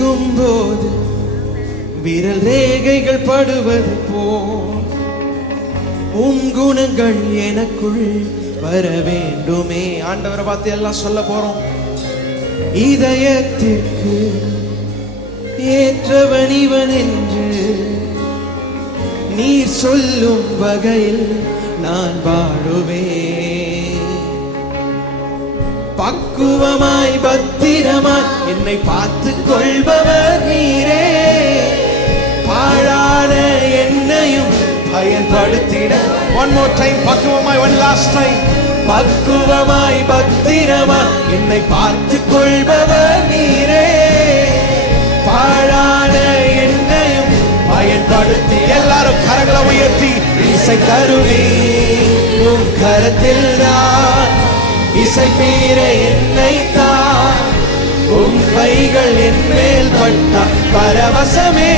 நிற்கும் போது விரல் ரேகைகள் படுவது போல் உம் குணங்கள் எனக்குள் வர வேண்டுமே. ஆண்டவரை பார்த்து எல்லாம் சொல்ல போறோம். இதயத்திற்கு ஏற்றவன் இவன் என்று நீர் சொல்லும் வகையில் நான் வாழுவேன். பக்குவமாய் பத்திரமாய் என்னை பார்த்து கொள்பவர் நீரே. பாழான என்னையும் பயன்படுத்திட. one more time, பக்குவமாய், one last time. பக்குவமாய் பத்திரமாய் என்னை பார்த்து கொள்பவர் நீரே. பாழான என்னையும் பயன்படுத்தி. எல்லாரும் கரங்களை உயர்த்தி இசை கருவி உன் கரத்தில் தான். இசை பீர என்னை தான். உன் கைகள் என் மேல் பட்ட பரவசமே.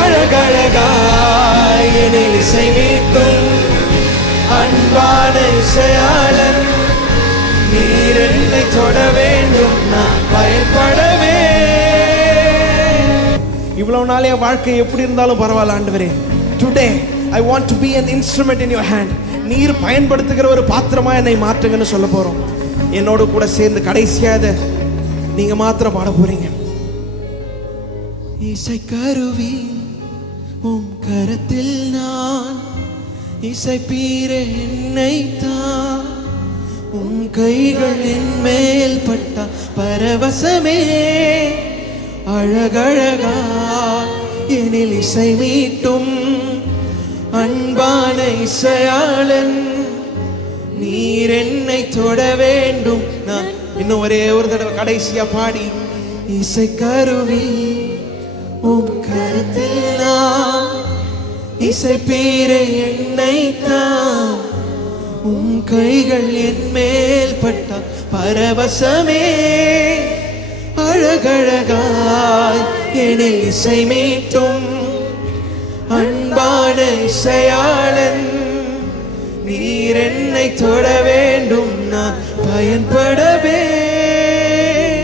அழகழகாய் எனில் இசை மீட்டும் அன்பான இசையாளன். நீர் என்னை தொட வேண்டும், நான் பயன்படவே. இவ்வளவு நாள் என் வாழ்க்கை எப்படி இருந்தாலும் பரவாயில்ல ஆண்டவரே. Today I want to be an instrument in your hand. நீர் பயன்படுத்துகிற ஒரு பாத்திரமா என்னை மாற்றுங்கன்னு சொல்ல போறோம். என்னோட கூட சேர்ந்து கடைசியாக நீங்க மாத்திரம் பாட போறீங்க. இசை கருவி உம் கரத்தில் நான். இசை பீர என்னை தான். உம் கைகள் என் மேல் பட்ட பரவசமே. அழகழகா எனில் இசை மீட்டும் அன்பான இசையாளன். நீர் என்னை தொட வேண்டும். நான் இன்னும் ஒரே ஒரு தடவை கடைசியா பாடி. இசை கருவி உம் கரத்தில் நான். இசை பீர என்னை தான். உம் கைகள் என் மேல் பட்ட பரவசமே. அழகழகாய் எனில் இசை மீட்டும் அன்பான இசையாளன். நீர் என்னை தொட வேண்டும், நான் பயன்பட